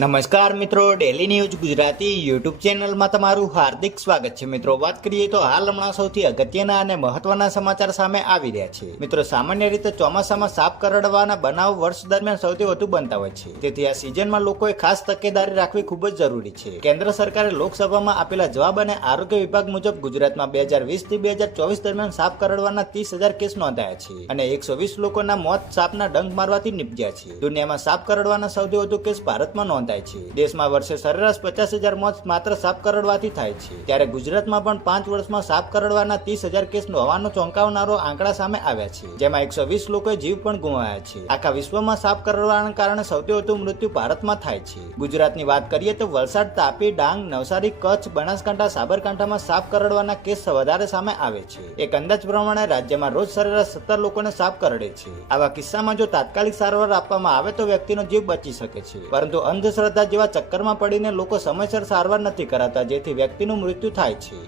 નમસ્કાર મિત્રો, daily news Gujarati YouTube ચેનલમાં તમારું હાર્દિક સ્વાગત છે. મિત્રો, વાત કરીએ તો હાલ હમણાં સૌથી અગત્યના અને મહત્વના સમાચાર સામે આવી રહ્યા છે. મિત્રો, સામાન્ય રીતે ચોમાસામાં સાપ કરડવાના બનાવ વર્ષ દરમિયાન સૌથી વધુ બનતા હોય છે. તેથી આ સિઝનમાં લોકોએ ખાસ તકેદારી રાખવી ખૂબ જ જરૂરી છે. કેન્દ્ર સરકારે લોકસભામાં આપેલા જવાબ અને આરોગ્ય વિભાગ મુજબ ગુજરાતમાં 2020 થી 2024 દરમિયાન સાપ કરડવાના 30,000 કેસ નોંધાયા છે અને 120 લોકોના મોત સાપના ડંખ મારવાથી નિપજ્યા છે. દુનિયામાં સાપ કરડવાના સૌથી વધુ કેસ ભારતમાં નોંધાયા છે. દેશમાં વર્ષે સરેરાશ 50,000 મોત માત્ર સાપ કરડવાથી થાય છે, ત્યારે ગુજરાતમાં પણ 5 વર્ષમાં સાપ કરડવાના 30,000 કેસ હોવાનો ચોંકાવનારો આંકડા સામે આવ્યા છે, જેમાં 120 લોકોએ જીવ પણ ગુમાવ્યા છે. આખા વિશ્વમાં સાપ કરડવાના કારણે સૌથી વધુ મૃત્યુ ભારતમાં થાય છે. ગુજરાતની વાત કરીએ તો વલસાડ, તાપી, ડાંગ, નવસારી, કચ્છ, બનાસકાંઠા, સાબરકાંઠામાં સાપ કરડવાના કેસ વધારે સામે આવે છે. એક અંદાજ પ્રમાણે રાજ્યમાં રોજ સરેરાશ 17 લોકોને સાપ કરડે છે. આવા કિસ્સામાં જો તાત્કાલિક સારવાર આપવામાં આવે તો વ્યક્તિનો જીવ બચી શકે છે, પરંતુ અંધશ્રદ્ધા જેવા ચક્કરમાં પડીને લોકો સમયસર સારવાર નથી કરાતા, જેથી વ્યક્તિનું મૃત્યુ થાય છે.